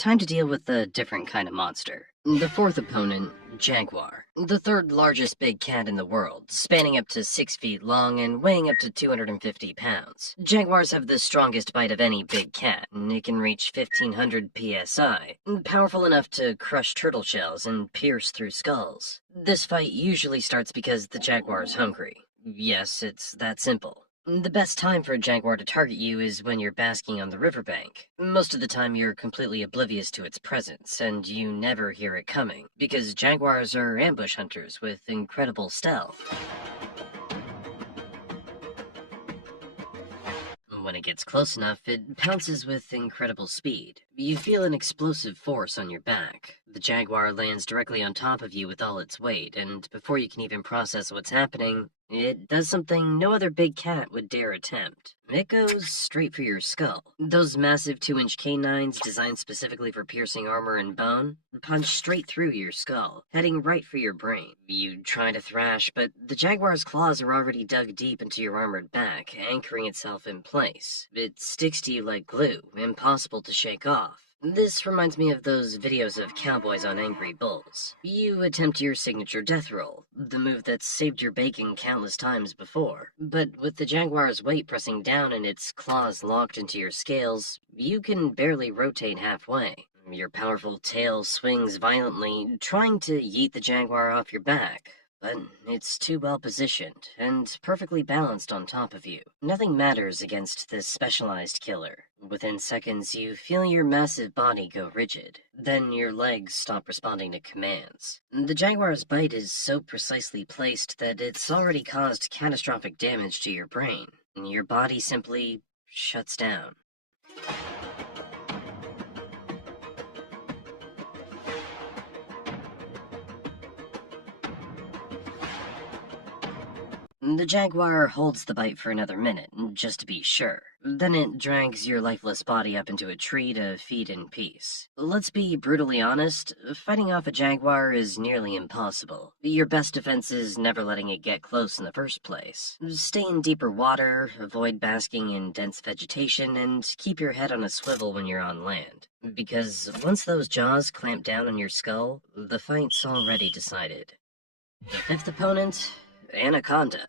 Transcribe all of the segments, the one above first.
time to deal with a different kind of monster. The fourth opponent, jaguar. The third largest big cat in the world, spanning up to 6 feet long and weighing up to 250 pounds. Jaguars have the strongest bite of any big cat, and it can reach 1500 psi, powerful enough to crush turtle shells and pierce through skulls. This fight usually starts because the jaguar is hungry. Yes, it's that simple. The best time for a jaguar to target you is when you're basking on the riverbank. Most of the time you're completely oblivious to its presence, and you never hear it coming, because jaguars are ambush hunters with incredible stealth. When it gets close enough, it pounces with incredible speed. You feel an explosive force on your back. The jaguar lands directly on top of you with all its weight, and before you can even process what's happening, it does something no other big cat would dare attempt. It goes straight for your skull. Those massive 2-inch canines, designed specifically for piercing armor and bone, punch straight through your skull, heading right for your brain. You try to thrash, but the jaguar's claws are already dug deep into your armored back, anchoring itself in place. It sticks to you like glue, impossible to shake off. This reminds me of those videos of cowboys on angry bulls. You attempt your signature death roll, the move that's saved your bacon countless times before. But with the jaguar's weight pressing down and its claws locked into your scales, you can barely rotate halfway. Your powerful tail swings violently, trying to yeet the jaguar off your back. But it's too well positioned, and perfectly balanced on top of you. Nothing matters against this specialized killer. Within seconds, you feel your massive body go rigid. Then your legs stop responding to commands. The jaguar's bite is so precisely placed that it's already caused catastrophic damage to your brain. Your body simply shuts down. The jaguar holds the bite for another minute, just to be sure. Then it drags your lifeless body up into a tree to feed in peace. Let's be brutally honest, fighting off a jaguar is nearly impossible. Your best defense is never letting it get close in the first place. Stay in deeper water, avoid basking in dense vegetation, and keep your head on a swivel when you're on land. Because once those jaws clamp down on your skull, the fight's already decided. The fifth opponent? Anaconda.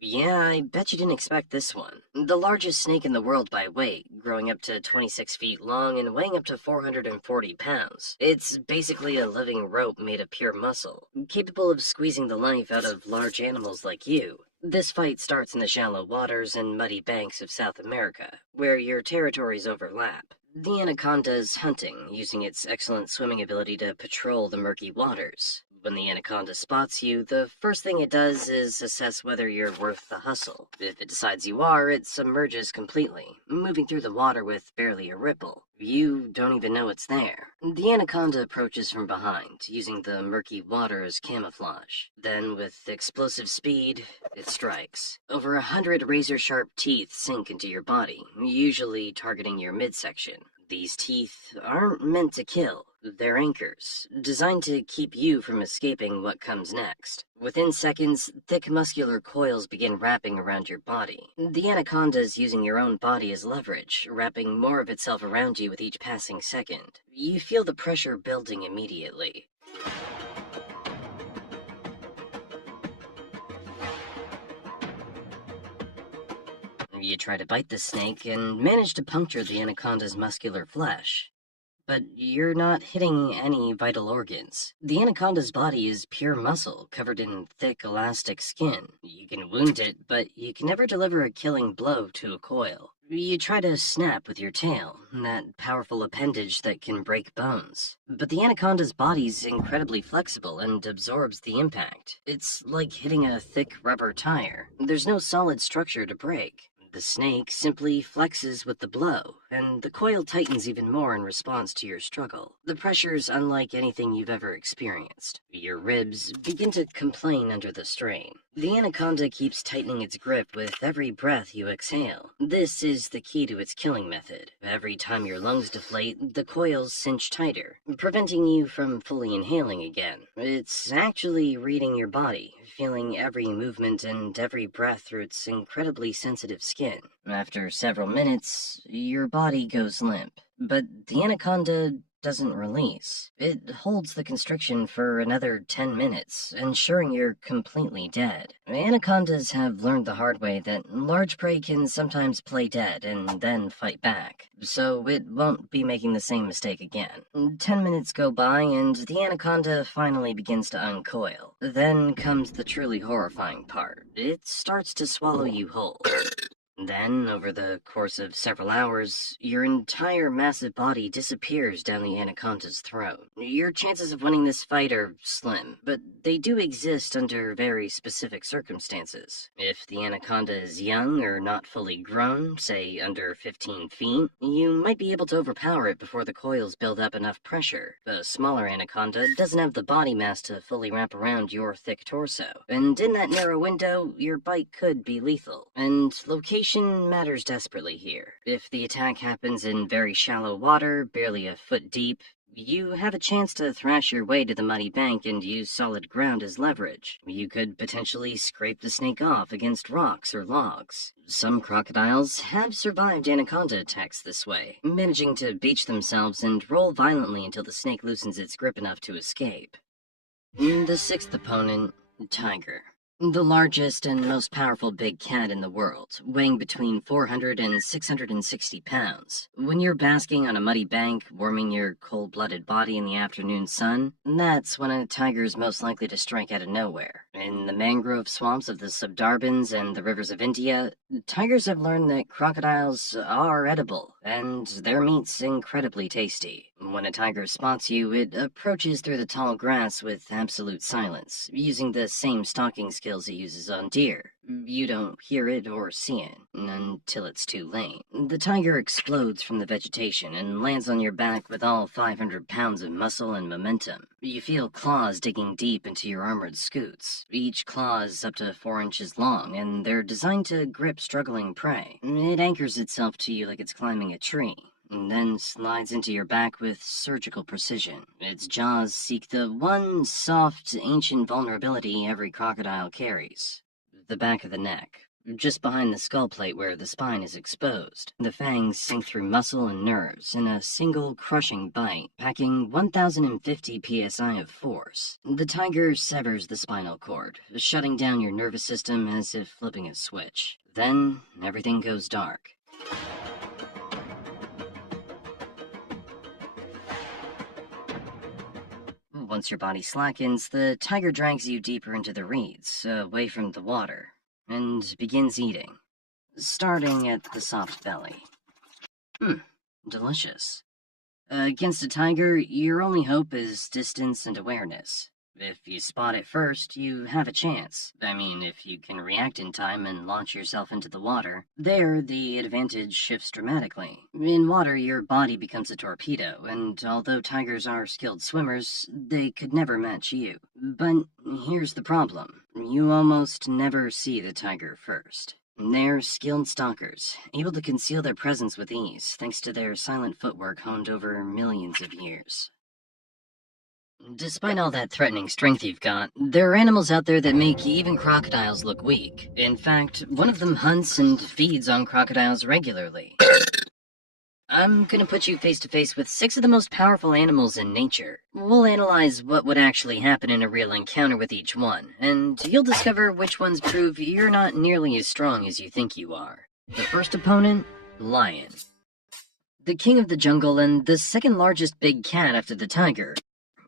Yeah, I bet you didn't expect this one. The largest snake in the world by weight, growing up to 26 feet long and weighing up to 440 pounds. It's basically a living rope made of pure muscle, capable of squeezing the life out of large animals like you. This fight starts in the shallow waters and muddy banks of South America, where your territories overlap. The anaconda is hunting, using its excellent swimming ability to patrol the murky waters. When the anaconda spots you, the first thing it does is assess whether you're worth the hustle. If it decides you are, it submerges completely, moving through the water with barely a ripple. You don't even know it's there. The anaconda approaches from behind, using the murky water as camouflage. Then, with explosive speed, it strikes. Over 100 razor-sharp teeth sink into your body, usually targeting your midsection. These teeth aren't meant to kill. They're anchors, designed to keep you from escaping what comes next. Within seconds, thick muscular coils begin wrapping around your body. The anaconda is using your own body as leverage, wrapping more of itself around you with each passing second. You feel the pressure building immediately. You try to bite the snake and manage to puncture the anaconda's muscular flesh. But you're not hitting any vital organs. The anaconda's body is pure muscle, covered in thick, elastic skin. You can wound it, but you can never deliver a killing blow to a coil. You try to snap with your tail, that powerful appendage that can break bones. But the anaconda's body's incredibly flexible and absorbs the impact. It's like hitting a thick rubber tire. There's no solid structure to break. The snake simply flexes with the blow, and the coil tightens even more in response to your struggle. The pressure's unlike anything you've ever experienced. Your ribs begin to complain under the strain. The anaconda keeps tightening its grip with every breath you exhale. This is the key to its killing method. Every time your lungs deflate, the coils cinch tighter, preventing you from fully inhaling again. It's actually reading your body, feeling every movement and every breath through its incredibly sensitive skin. After several minutes, your body goes limp. But the anaconda doesn't release. It holds the constriction for another 10 minutes, ensuring you're completely dead. Anacondas have learned the hard way that large prey can sometimes play dead and then fight back, so it won't be making the same mistake again. 10 minutes go by and the anaconda finally begins to uncoil. Then comes the truly horrifying part. It starts to swallow you whole. Then, over the course of several hours, your entire massive body disappears down the anaconda's throat. Your chances of winning this fight are slim, but they do exist under very specific circumstances. If the anaconda is young or not fully grown, say under 15 feet, you might be able to overpower it before the coils build up enough pressure. A smaller anaconda doesn't have the body mass to fully wrap around your thick torso, and in that narrow window, your bite could be lethal. And location matters desperately here. If the attack happens in very shallow water, barely a foot deep, you have a chance to thrash your way to the muddy bank and use solid ground as leverage. You could potentially scrape the snake off against rocks or logs. Some crocodiles have survived anaconda attacks this way, managing to beach themselves and roll violently until the snake loosens its grip enough to escape. The sixth opponent, tiger. The largest and most powerful big cat in the world, weighing between 400 and 660 pounds. When you're basking on a muddy bank, warming your cold-blooded body in the afternoon sun, that's when a tiger is most likely to strike out of nowhere. In the mangrove swamps of the Sundarbans and the rivers of India, tigers have learned that crocodiles are edible, and their meat's incredibly tasty. When a tiger spots you, it approaches through the tall grass with absolute silence, using the same stalking skills it uses on deer. You don't hear it or see it until it's too late. The tiger explodes from the vegetation and lands on your back with all 500 pounds of muscle and momentum. You feel claws digging deep into your armored scoots. Each claw is up to 4 inches long, and they're designed to grip struggling prey. It anchors itself to you like it's climbing a tree, and then slides into your back with surgical precision. Its jaws seek the one soft, ancient vulnerability every crocodile carries: the back of the neck, just behind the skull plate where the spine is exposed. The fangs sink through muscle and nerves in a single crushing bite, packing 1,050 psi of force. The tiger severs the spinal cord, shutting down your nervous system as if flipping a switch. Then, everything goes dark. Once your body slackens, the tiger drags you deeper into the reeds, away from the water, and begins eating, starting at the soft belly. Delicious. Against a tiger, your only hope is distance and awareness. If you spot it first, you have a chance. I mean, if you can react in time and launch yourself into the water. There, the advantage shifts dramatically. In water, your body becomes a torpedo, and although tigers are skilled swimmers, they could never match you. But here's the problem. You almost never see the tiger first. They're skilled stalkers, able to conceal their presence with ease, thanks to their silent footwork honed over millions of years. Despite all that threatening strength you've got, there are animals out there that make even crocodiles look weak. In fact, one of them hunts and feeds on crocodiles regularly. I'm gonna put you face to face with 6 of the most powerful animals in nature. We'll analyze what would actually happen in a real encounter with each one, and you'll discover which ones prove you're not nearly as strong as you think you are. The first opponent, lion. The king of the jungle and the second largest big cat after the tiger,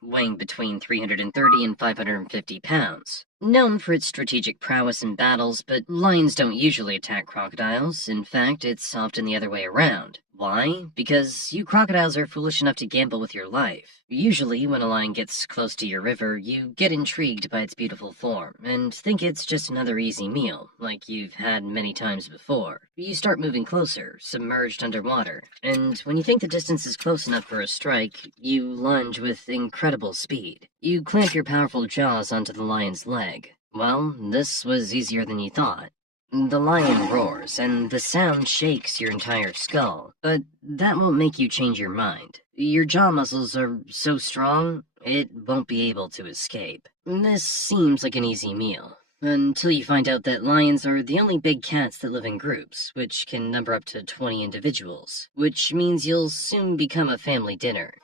weighing between 330 and 550 pounds. Known for its strategic prowess in battles, but lions don't usually attack crocodiles. In fact, it's often the other way around. Why? Because you crocodiles are foolish enough to gamble with your life. Usually, when a lion gets close to your river, you get intrigued by its beautiful form, and think it's just another easy meal, like you've had many times before. You start moving closer, submerged underwater, and when you think the distance is close enough for a strike, you lunge with incredible speed. You clamp your powerful jaws onto the lion's leg. Well, this was easier than you thought. The lion roars, and the sound shakes your entire skull, but that won't make you change your mind. Your jaw muscles are so strong, it won't be able to escape. This seems like an easy meal. Until you find out that lions are the only big cats that live in groups, which can number up to 20 individuals, which means you'll soon become a family dinner.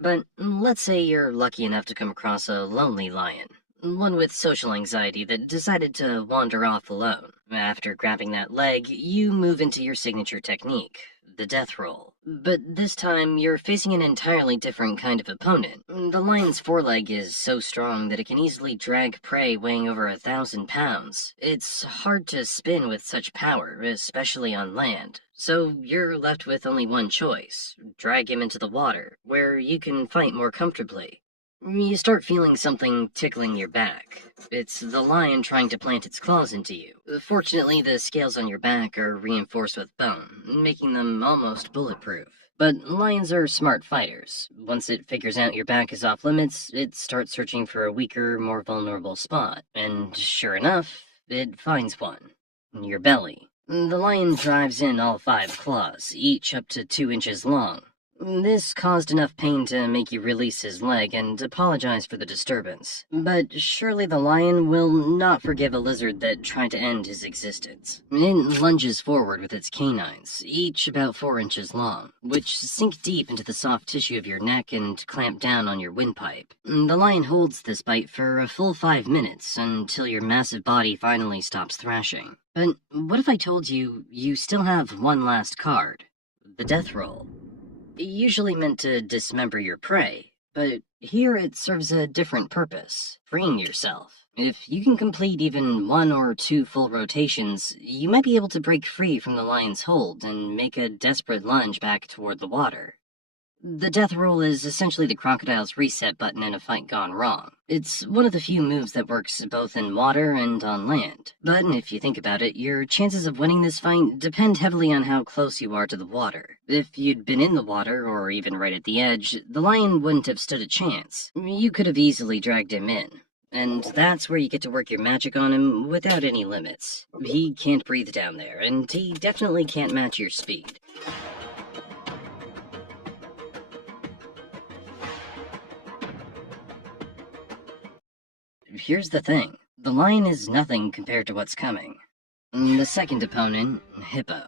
But let's say you're lucky enough to come across a lonely lion, one with social anxiety that decided to wander off alone. After grabbing that leg, you move into your signature technique, the death roll. But this time, you're facing an entirely different kind of opponent. The lion's foreleg is so strong that it can easily drag prey weighing over 1,000 pounds. It's hard to spin with such power, especially on land. So you're left with only one choice: drag him into the water, where you can fight more comfortably. You start feeling something tickling your back. It's the lion trying to plant its claws into you. Fortunately, the scales on your back are reinforced with bone, making them almost bulletproof. But lions are smart fighters. Once it figures out your back is off limits, it starts searching for a weaker, more vulnerable spot. And sure enough, it finds one: your belly. The lion drives in all 5 claws, each up to 2 inches long. This caused enough pain to make you release his leg and apologize for the disturbance. But surely the lion will not forgive a lizard that tried to end his existence. It lunges forward with its canines, each about 4 inches long, which sink deep into the soft tissue of your neck and clamp down on your windpipe. The lion holds this bite for a full 5 minutes until your massive body finally stops thrashing. But what if I told you you still have one last card? The death roll. Usually meant to dismember your prey, but here it serves a different purpose: freeing yourself. If you can complete even 1 or 2 full rotations, you might be able to break free from the lion's hold and make a desperate lunge back toward the water. The death roll is essentially the crocodile's reset button in a fight gone wrong. It's one of the few moves that works both in water and on land. But if you think about it, your chances of winning this fight depend heavily on how close you are to the water. If you'd been in the water, or even right at the edge, the lion wouldn't have stood a chance. You could have easily dragged him in. And that's where you get to work your magic on him without any limits. He can't breathe down there, and he definitely can't match your speed. Here's the thing: the lion is nothing compared to what's coming. The second opponent, Hippo.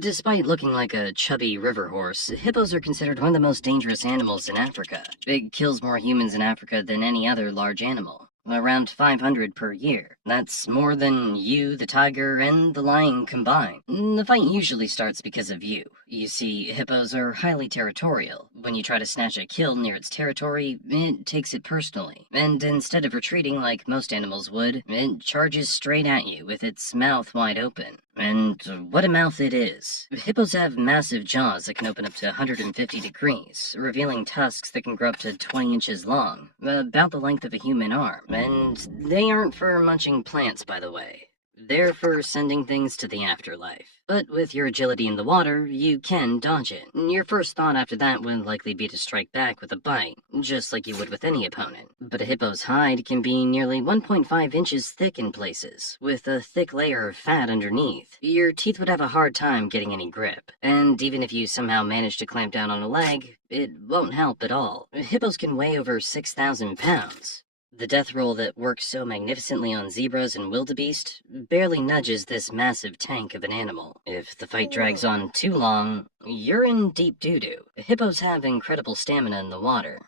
Despite looking like a chubby river horse, hippos are considered one of the most dangerous animals in Africa. It kills more humans in Africa than any other large animal. Around 500 per year. That's more than you, the tiger, and the lion combined. The fight usually starts because of you. You see, hippos are highly territorial. When you try to snatch a kill near its territory, it takes it personally. And instead of retreating like most animals would, it charges straight at you with its mouth wide open. And what a mouth it is. Hippos have massive jaws that can open up to 150 degrees, revealing tusks that can grow up to 20 inches long, about the length of a human arm. And they aren't for munching plants, by the way. They're for sending things to the afterlife. But with your agility in the water, you can dodge it. Your first thought after that would likely be to strike back with a bite, just like you would with any opponent. But a hippo's hide can be nearly 1.5 inches thick in places, with a thick layer of fat underneath. Your teeth would have a hard time getting any grip. And even if you somehow manage to clamp down on a leg, it won't help at all. Hippos can weigh over 6,000 pounds. The death roll that works so magnificently on zebras and wildebeest barely nudges this massive tank of an animal. If the fight drags on too long, you're in deep doo-doo. Hippos have incredible stamina in the water,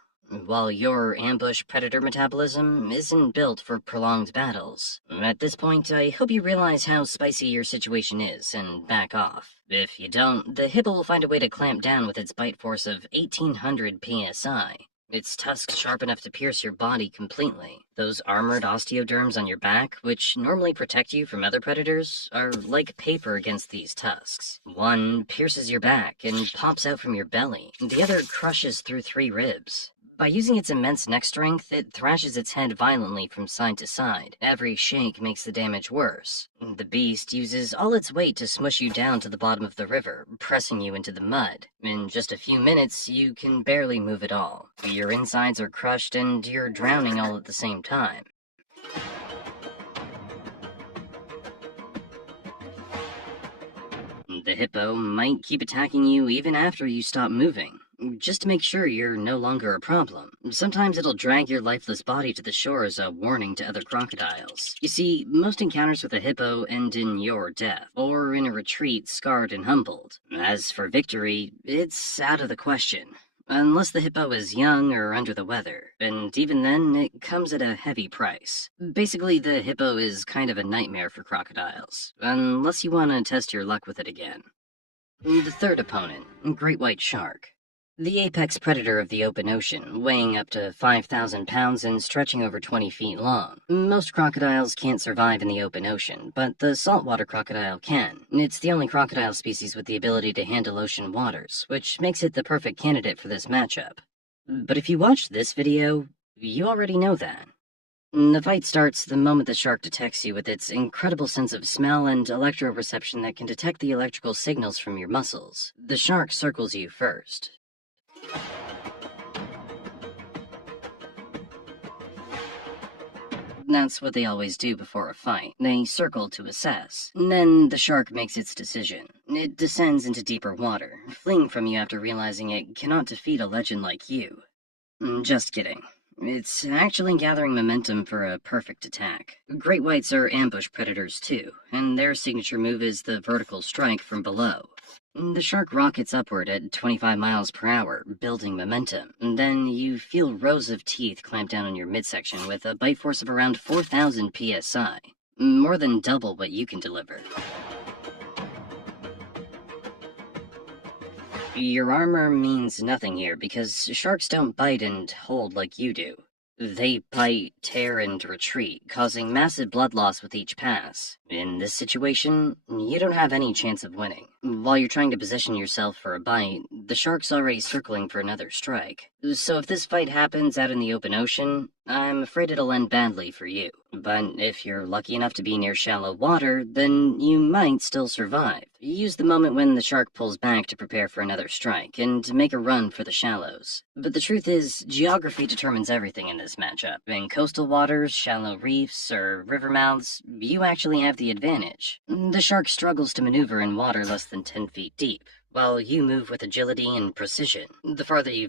while your ambush predator metabolism isn't built for prolonged battles. At this point, I hope you realize how spicy your situation is and back off. If you don't, the hippo will find a way to clamp down with its bite force of 1,800 psi. Its tusks sharp enough to pierce your body completely. Those armored osteoderms on your back, which normally protect you from other predators, are like paper against these tusks. One pierces your back and pops out from your belly. The other crushes through 3 ribs. By using its immense neck strength, it thrashes its head violently from side to side. Every shake makes the damage worse. The beast uses all its weight to smush you down to the bottom of the river, pressing you into the mud. In just a few minutes, you can barely move at all. Your insides are crushed and you're drowning all at the same time. The hippo might keep attacking you even after you stop moving. just to make sure you're no longer a problem. Sometimes it'll drag your lifeless body to the shore as a warning to other crocodiles. You see, most encounters with a hippo end in your death, or in a retreat scarred and humbled. As for victory, it's out of the question. Unless the hippo is young or under the weather, and even then, it comes at a heavy price. Basically, the hippo is kind of a nightmare for crocodiles, unless you want to test your luck with it again. The third opponent, great white shark. The apex predator of the open ocean, weighing up to 5,000 pounds and stretching over 20 feet long. Most crocodiles can't survive in the open ocean, but the saltwater crocodile can. It's the only crocodile species with the ability to handle ocean waters, which makes it the perfect candidate for this matchup. But if you watched this video, you already know that. The fight starts the moment the shark detects you with its incredible sense of smell and electroreception that can detect the electrical signals from your muscles. The shark circles you first. That's what they always do before a fight. They circle to assess. Then the shark makes its decision. It descends into deeper water, fleeing from you after realizing it cannot defeat a legend like you. Just kidding. It's actually gathering momentum for a perfect attack. Great whites are ambush predators too, and their signature move is the vertical strike from below. The shark rockets upward at 25 miles per hour, building momentum. Then you feel rows of teeth clamp down on your midsection with a bite force of around 4,000 psi, more than double what you can deliver. Your armor means nothing here because sharks don't bite and hold like you do. They bite, tear, and retreat, causing massive blood loss with each pass. In this situation, you don't have any chance of winning. While you're trying to position yourself for a bite, the shark's already circling for another strike. So if this fight happens out in the open ocean, I'm afraid it'll end badly for you. But if you're lucky enough to be near shallow water, then you might still survive. Use the moment when the shark pulls back to prepare for another strike, and make a run for the shallows. But the truth is, geography determines everything in this matchup. In coastal waters, shallow reefs, or river mouths, you actually have the advantage. The shark struggles to maneuver in water less than 10 feet deep, while you move with agility and precision. The farther you